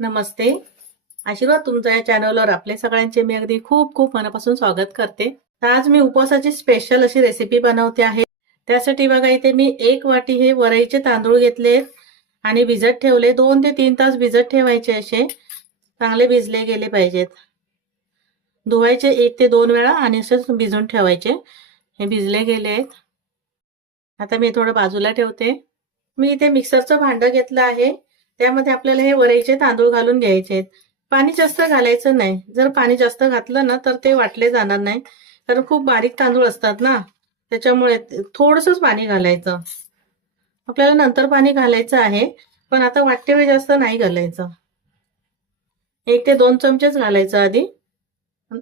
नमस्ते. आशीर्वाद तुमच्या या चॅनलवर आपले सगळ्यांचे मी अगदी खूप खूप मनापासून स्वागत करते. तर आज मी उपवासाची स्पेशल अशी रेसिपी बनवते आहे. त्यासाठी बघा इथे मी एक वाटी हे वरईचे तांदूळ घेतले आणि भिजत ठेवले. दोन ते तीन तास भिजत ठेवायचे असे. चांगले भिजले गेले पाहिजेत. धुवायचे एक ते दोन वेळा आणि असेच भिजून ठेवायचे. हे भिजले गेले आहेत. आता मी थोडं बाजूला ठेवते. मी इथे मिक्सरचं भांडं घेतलं आहे. त्यामध्ये आपल्याला हे वरईचे तांदूळ घालून घ्यायचे आहेत पाणी जास्त घालायचं नाही. जर पाणी जास्त घातलं ना तर ते वाटले जाणार नाही. कारण खूप बारीक तांदूळ असतात ना. त्याच्यामुळे थोडंसंच पाणी घालायचं. आपल्याला नंतर पाणी घालायचं आहे पण आता वाटते वेळ जास्त नाही घालायचं. एक ते दोन चमचेच घालायचं आधी.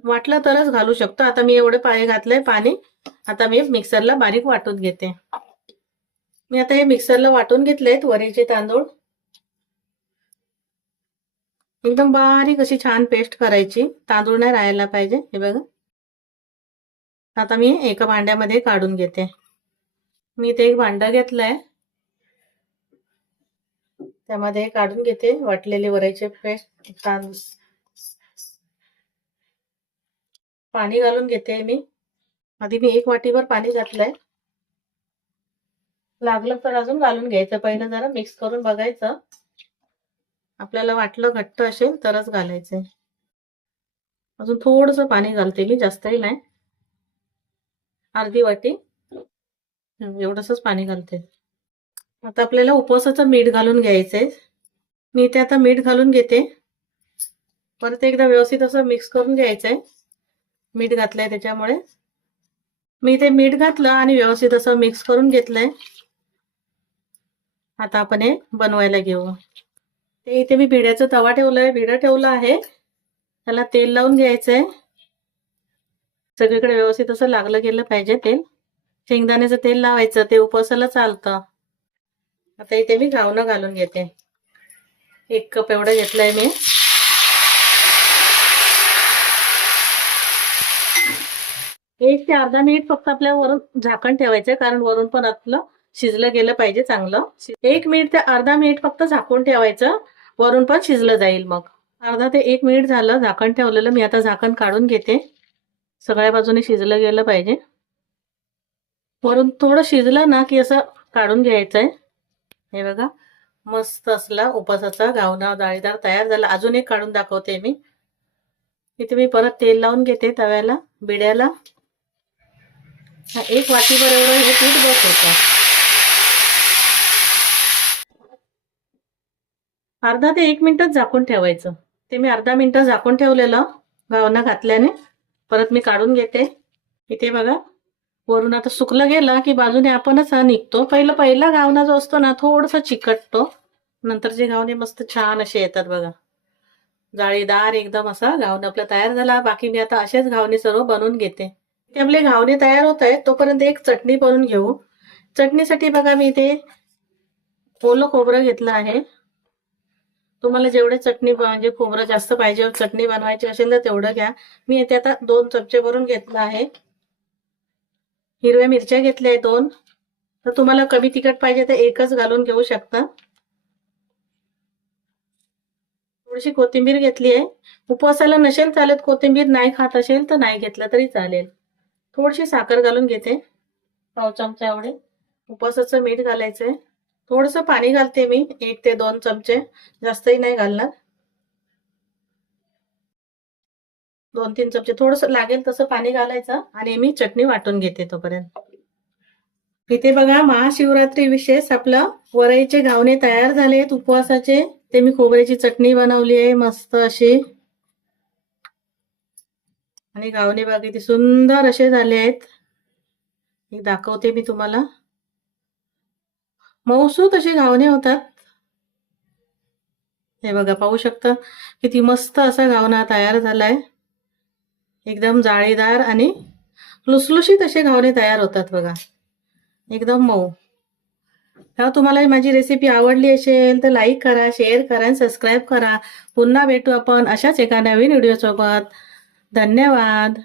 वाटलं तरच घालू शकतो. आता मी एवढे पाय घातलंय पाणी. आता मी मिक्सरला बारीक वाटून घेते. मी आता हे मिक्सरला वाटून घेतलेत वरीचे तांदूळ. एकदम बारीक अशी छान पेस्ट करायची. तांदूळ नाही राहायला पाहिजे. हे बघा. आता मी एका भांड्यामध्ये काढून घेते. मी ते एक भांड घेतलंय. त्यामध्ये काढून घेते. वाटलेले वरायचे पेस्ट तांदूळ पाणी घालून घेते मी. आधी मी एक वाटीभर पाणी घातलंय. लागलं तर अजून घालून घ्यायचं. पहिलं जरा मिक्स करून बघायचं. आपल्याला वाटलं घट्ट असेल तरच घालायचे अजून थोडस पाणी घालते मी जास्तही नाही. अर्धी वाटी. एवढंसच पाणी घालते. आता आपल्याला उपवासाचं मीठ घालून घ्यायचंय. मी इथे आता मीठ घालून घेते. परत एकदा व्यवस्थित असं मिक्स करून घ्यायचंय. मीठ घातलंय त्याच्यामुळे. मी इथे मीठ घातलं आणि व्यवस्थित असं मिक्स करून घेतलंय. आता आपण हे बनवायला घेऊ. ते इथे मी भिड्याचा तवा ठेवलाय भिडा ठेवला आहे. त्याला तेल लावून घ्यायचंय. सगळीकडे व्यवस्थित असं लागलं गेलं पाहिजे तेल. शेंगदाण्याचं तेल लावायचं ते उपवासाला चालतं. आता इथे मी घावणं घालून घेते. एक कप एवढं घेतलंय मी. एक ते अर्धा मिनिट फक्त आपल्या वरून झाकण ठेवायचं कारण वरून पण आपलं शिजलं गेलं पाहिजे चांगलं. एक मिनिट ते अर्धा मिनिट फक्त झाकून ठेवायचं. वरून पण शिजलं जाईल मग. अर्धा ते एक मिनिट झालं झाकण ठेवलेलं. मी आता झाकण काढून घेते. सगळ्या बाजूने शिजलं गेलं पाहिजे. वरून थोडं शिजलं ना की असं काढून घ्यायचंय. हे बघा मस्त असला उपासाचा गावना जाळीदार तयार झाला. अजून एक काढून दाखवते मी. इथे मी परत तेल लावून घेते तव्याला बिड्याला. एक वाटीभर एवढं हे पीठ बस होतं. अर्धा ते एक मिनिटच झाकून ठेवायचं. ते मी अर्धा मिनिट झाकून ठेवलेलं गावनं घातल्याने. परत मी काढून घेते. इथे बघा वरून आता सुकलं गेलं की बाजूने आपणच हा निघतो. पहिलं पहिला गावना जो असतो ना थोडासा चिकटतो. नंतरचे गावने मस्त छान असे येतात बघा. जाळीदार एकदम असा गावन आपला तयार झाला. बाकी मी आता असेच घावणे सर्व बनवून घेते. ते आपले घावणे तयार होत आहेत. तोपर्यंत एक चटणी बनवून घेऊ. चटणीसाठी बघा मी इथे ओलं खोबरं घेतलं आहे. तुम्हाला जेवढे चटणी म्हणजे खोबरं जास्त पाहिजे चटणी बनवायची असेल तर तेवढं घ्या. मी इथे आता दोन चमचे भरून घेतलं आहे. हिरव्या मिरच्या घेतल्या आहे दोन. तर तुम्हाला कमी तिखट पाहिजे तर एकच घालून घेऊ शकता. थोडीशी कोथिंबीर घेतली आहे. उपवासाला नसेल चालत कोथिंबीर नाही खात असेल तर नाही घेतलं तरी चालेल. थोडीशी साखर घालून घेते. पाव चमचा एवढे. उपवासाचं मीठ घालायचंय. थोडस पाणी घालते मी एक ते दोन चमचे. जास्तही नाही घालणार. दोन तीन चमचे. थोडस लागेल तसं पाणी घालायचं आणि मी चटणी वाटून घेते तोपर्यंत. इथे बघा महाशिवरात्री विशेष आपलं वरईचे गावणे तयार झाले आहेत उपवासाचे. ते मी खोबऱ्याची चटणी बनवली आहे मस्त अशी. आणि गावणे बघा किती सुंदर असे झाले आहेत. हे दाखवते मी तुम्हाला. मऊसू असे घावणे होतात. हे बघा पाहू शकता किती मस्त असा घावणा तयार झालाय. एकदम जाळीदार आणि लुसलुशीत असे घावणे तयार होतात बघा. एकदम मऊ. हा तुम्हाला माझी रेसिपी आवडली असेल तर लाईक करा शेअर करा आणि सबस्क्राईब करा. पुन्हा भेटू आपण अशाच एका नवीन व्हिडिओसोबत धन्यवाद.